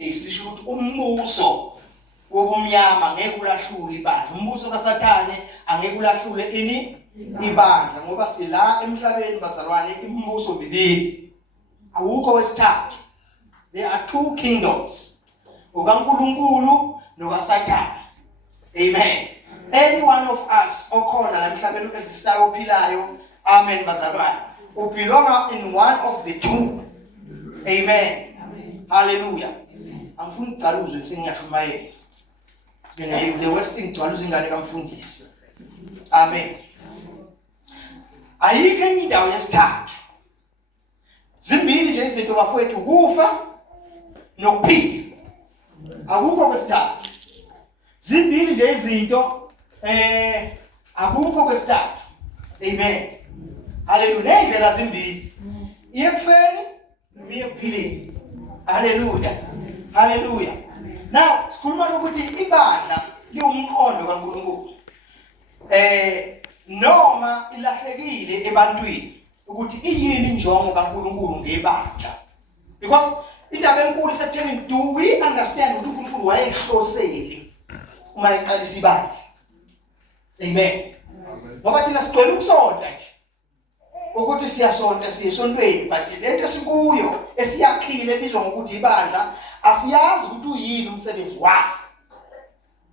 Isisho ukuthi umbuso wobumnyama ngeke ulahlule ibandla. Umbuso kaSathane angeke ulahlule ibandla ngoba sila emhlabeni bazalwane imibuso mibili. Awukho wesithathu. There are two kingdoms. UkaNkulunkulu nokaSathane. Amen. Any one of us okhona la emhlabeni existayo ophilayo. Amen bazalwane. We belong in one of the two. Amen. Hallelujah. Angifuni ucaluzwe bese ngiyashumayela. The worst thing to lose ingane kamfundisi. Amen. Ayikho enye indawo yesithathu. Zimbili nje izinto bafowethu ukufa nokuphila. Akukho kwesithathu. Zimbili nje izinto akukho kwesithathu. Amen. Hallelujah. Indlela zimbili. Iye kufeni noma iye kuphileni. Hallelujah. Hallelujah. Now, sikhuluma ukuthi ibandla liwumqondo kaNkulunkulu. Noma ilahlekile ebantwini ukuthi iyini injongo kaNkulunkulu ngebandla. Because indaba enkulu isekutheni, do we understand ukuthi uNkulunkulu wayehlosele uma eqalisa ibandla? Amen. Ngoba thina sigcwele ukusonta nje. Ukuthi siyasonta siyesontweni, but lento esikuyo esiyakhile ebizwa ngokuthi ibandla asiyazi ukuthi uyini umsebenzi wakhe.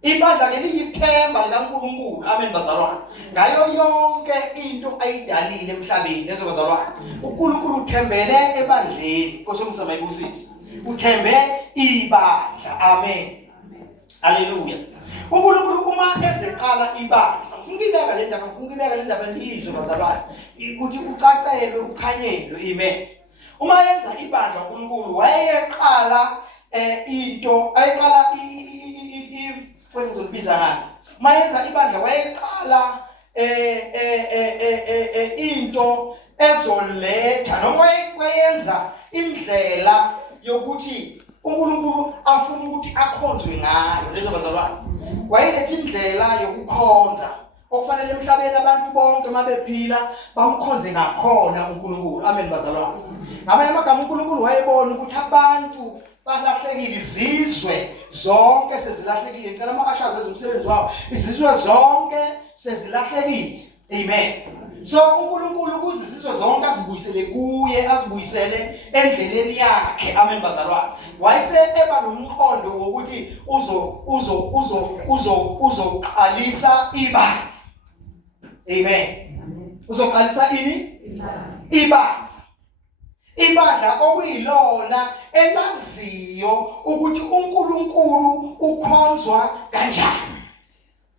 Ibandla ke liyithemba likaNkulunkulu. Amen bazalwane. Ngayo yonke into ayidalile emhlabeni lezo bazalwane. uNkulunkulu uthembele ebandleni. Inkosi yomsama ibusisi. Uthembe ibandla. Amen. Hallelujah. uNkulunkulu uma ezeqala ibandla, ngifuna ukubeka le ndaba lizwe bazalwane ukuthi ucacelwe ukhanyelwe. Amen. Uma yenza ibandla uNkulunkulu wayeqala into ayiqala kwenzobiza ngani. Uma yenza ibandla wayeqala into ezoletha noma wayenza indlela yokuthi uNkulunkulu afuna ukuthi akhonzwe ngayo. Lezo bazalwane wayeletha indlela yokukhonza okufanele emhlabeni abantu bonke mabephila bamkhonze ngakhona uNkulunkulu. Amen bazalwane. Ngamanye amagama uNkulunkulu wayebona ukuthi abantu balahlekile, izizwe zonke sezilahlekile. Ngicela ama-ushers enze umsebenzi wabo. Izizwe zonke sezilahlekile. Amen. So uNkulunkulu kuze izizwe zonke azibuyisele kuye, azibuyisele endleleni yakhe. Amen bazalwane. Wayese eba nomqondo wokuthi uzoqalisa ibandla. Amen. Uzoqalisa ini? Ibandla. Ibandla okuyilona elaziyo ukuthi uNkulunkulu ukhonzwa kanjani.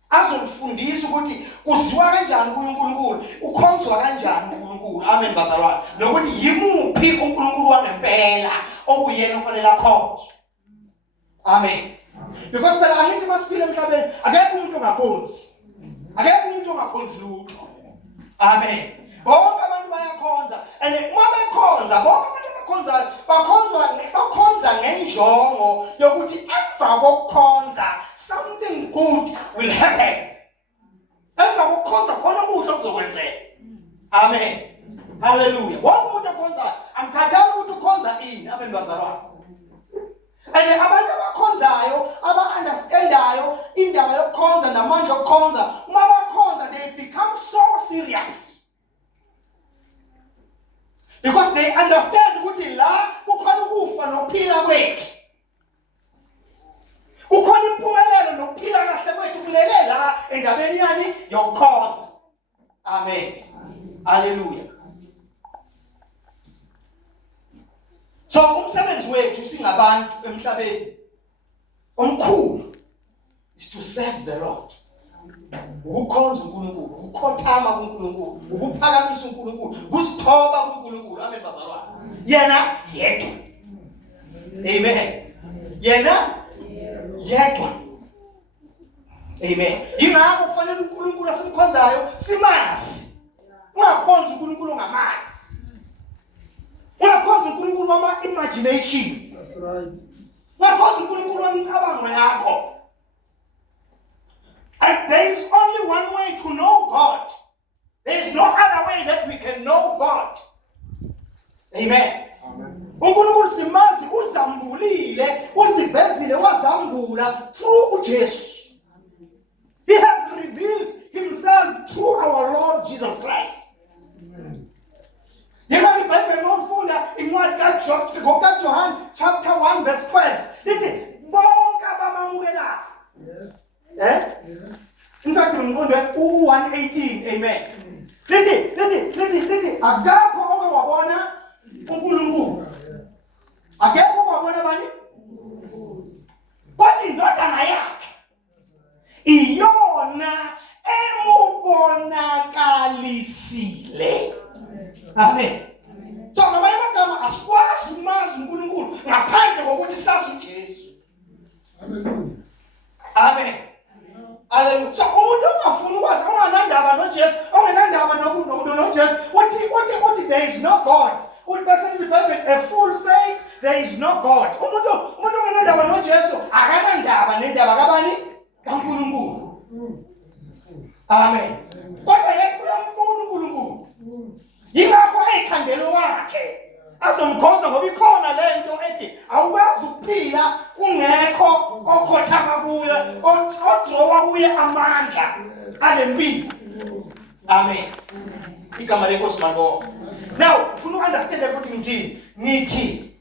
Azolifundisa ukuthi kuziwa kanjani kuNkulunkulu, ukhonzwa kanjani uNkulunkulu. Amen bazalwane. Nokuthi yimuphi uNkulunkulu wangempela okuyena ofanele akhonzwe. Amen. Because phela angithi masiphila emhlabeni akekho umuntu ongakhonzi. Akekho umuntu ongakhonzi lutho. Amen. Bonke abantu bayakhonza, and uma bekhonza bonke abantu abakhonzayo bakhonza ngenjongo yokuthi emva kokukhonza something good will happen. Emva kokukhonza khona okuhle kuzokwenzeka. Amen. Hallelujah. Wonke umuntu okhonzayo amkhathali ukuthi ukhonza ini. Amen bazalwane. And abantu abakhonzayo aba-understandayo indaba yokukhonza namandla okukhonza, uma bakhonza they become so serious. Because they understand ukuthi la kukhona ukufa nokuphila kwethu. Kukhona impumelelo nokuphila kahle kwethu kulele la endabeni yani yokukhonza. Amen. Hallelujah. So umsebenzi wethu singabantu emhlabeni omkhulu is to serve the Lord. Ukukhonza uNkulunkulu, ukukhothama kuNkulunkulu, ukuphakamisa uNkulunkulu, ukuzithoba kuNkulunkulu. Amen bazalwane. Yena yedwa. Amen. Yena yedwa. Amen. Yingakho kufanele uNkulunkulu asimkhonzayo simazi. Ungakhonza uNkulunkulu ngamazi. Ungakhonza uNkulunkulu wama-imagination. That's right. Ungakhonza uNkulunkulu wamicabango yakho. And there is only one way to know God. There is no other way that we can know God. Amen. uNkulunkulu simazi uzambulile, wabhula through uJesu. He has revealed himself through our Lord Jesus Christ. Yena iBhayibheli mawufunda incwadi kaJohn chapter 1 verse 12. Lithi bonke abamamukelayo. Yes. Yes. In fact ngimqonde u118. Amen. Lithi akakho oke wabona uNkulunkulu. Akekho wabona bani? Kodwa indodana yakhe iyona emubonakalisile. Amen. So ngamanye amagama asikwazi ukumazi uNkulunkulu ngaphandle kokuthi sazi uJesu. Amen. Amen. Hallelujah. So umuntu ongafuni ukwazi onganandaba noJesu, ongenandaba noJesu, uthi there is no God. Uthi bese the Bible a fool says there is no God. Umuntu ongenandaba noJesu akanandaba nendaba kabani? kaNkulunkulu. Amen. Kodwa yethu uyamfuna uNkulunkulu. Yingakho ayikhandelo wakhe azomkhonza ngoba ikhona lento ethi awukwazi ukuphila ungekho okhothama kuye odrowa kuye amandla alempilo. Amen. Igama lenkosi mabonke. Now ufuna uunderstand ukuthi ngithi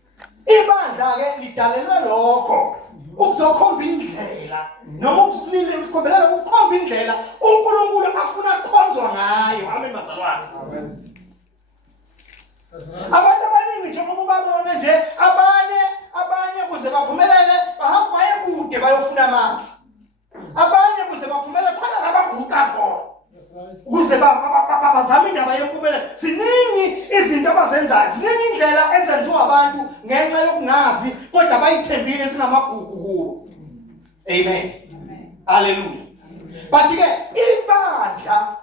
ibandla ke lidalelwe lokho ukuzokhomba indlela noma ukukhombela ukukhomba indlela uNkulunkulu afuna ukukhonzwa ngayo. Amen bazalwane. Amen. Abantu abaningi njengoba babona nje abanye kuze baphumelele bahamba baye kude bayofuna amandla. Abanye kuze baphumelele khona labaguqa khona. Kuze bazame indaba yempumelelo. Ziningi izinto abazenzayo, ziningi indlela ezenziwa abantu ngenxa yokungazi kodwa bayithembile singamagugu kubo. Amen. Hallelujah. But ke ibandla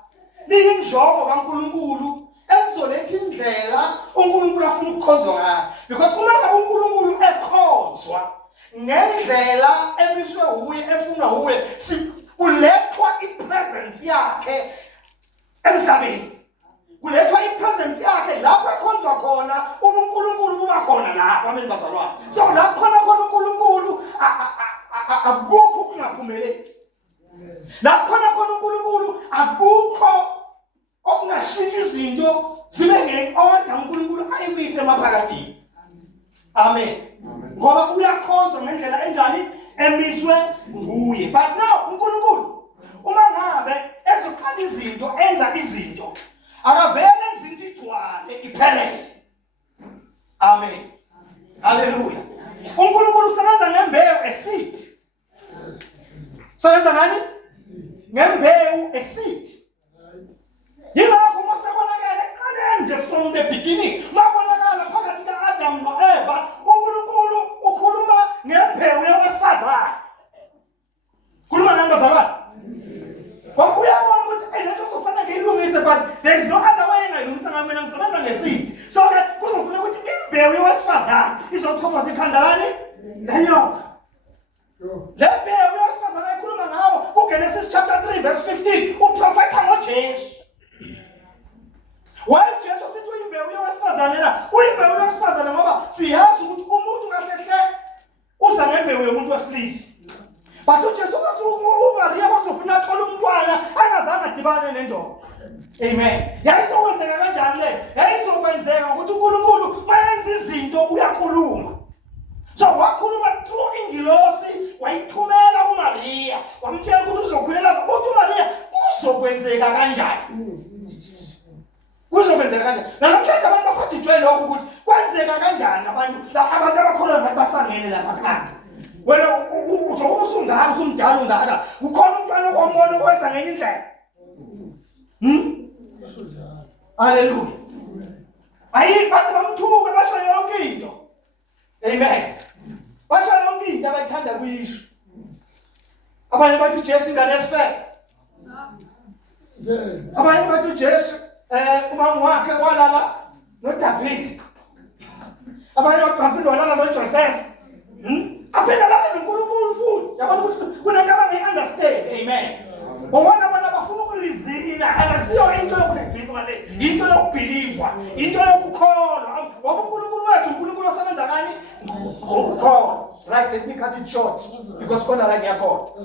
liyinjongo kaNkulunkulu emzoletha indlela uNkulunkulu afuna ukukhonzwa ngayo. Because uma ngabe uNkulunkulu ekhonzwa ngendlela emiswe uye efuna uye kulethwa ipresence yakhe emhlabeni. Kulethwa ipresence yakhe lapho ekhonzwa khona uNkulunkulu kuba khona lapho. Amen bazalwane. So lapho khona uNkulunkulu akukho ukungaphumeleli. Lapho khona uNkulunkulu akukho okungashintsha izinto zibe nge-order uNkulunkulu ayibise emaphakathini. Amen. Ngoba uyakhonzwa ngendlela enjani emiswe nguye. But now uNkulunkulu uma ngabe ezoqala izinto enza izinto akavele enze into igcwale iphelele. Amen. Hallelujah. uNkulunkulu usebenza ngembewu seed. Usebenza ngani? Ngembewu seed. Yingakho masebonakala nje from the beginning mabonakala phakathi kaAdam noEva uNkulunkulu ukhuluma ngembewu yowesifazane. Khuluma nangazalwane. Uyabona ukuthi lento kuzofanele ngiyilungise but there is no other way engayilungisa ngayo mina ngisebenza ngeseed. So kuzofuneka ukuthi imbewu yowesifazane izothokoza ikhanda lani lenyoka. Le mbewu yowesifazane ekhuluma ngawo kuGenesis chapter 3 verse 15 uprofetha ngoJesu. Why Jesus sithi uyimbewu yowesifazane na? Uyimbewu yowesifazane ngoba siyazi ukuthi umuntu kahle uza ngembewu yomuntu wesilisa. But uJesu wathi uMaria wazofuna athola umntwana angazange adibane nendoda. Amen. Yayizokwenzeka kanjani le? Yayizokwenzeka ukuthi uNkulunkulu mayenza izinto uyakhuluma. So wakhuluma through ingilosi wayithumela uMaria. Wamtshela ukuthi uzokhulela uthi uMaria kuzokwenzeka kanjani? Kuzokwenzeka kanjani? Namhlanje abantu basadidwe lokho ukuthi kwenzeka kanjani abantu abakholwa ngathi basangene la makhanda. Wena uzokuba usungaka usumdala ungaka ukhona umntwana okomono kweza ngenye indlela. Hallelujah. Ayi base bamthuka basho yonke into. Amen. Basho yonke into abathanda kuyisho. Abanye bathi uJesu ingane yesifebe. Abanye bathi uJesu umama wakhe walala noDavid. Abanye bathi walala noJoseph. Apena lala noNkulunkulu futhi. Yabona ukuthi kunento abangayi-understand. Amen. Bona abantu abafuna ukulizina akasiyo into yokulizina le. Into yokubhiliva, into yokukholwa. Ngoba uNkulunkulu wethu uNkulunkulu osebenza ngani? Ngokukholwa. Right, let me cut it short because khona la ngiyakhona.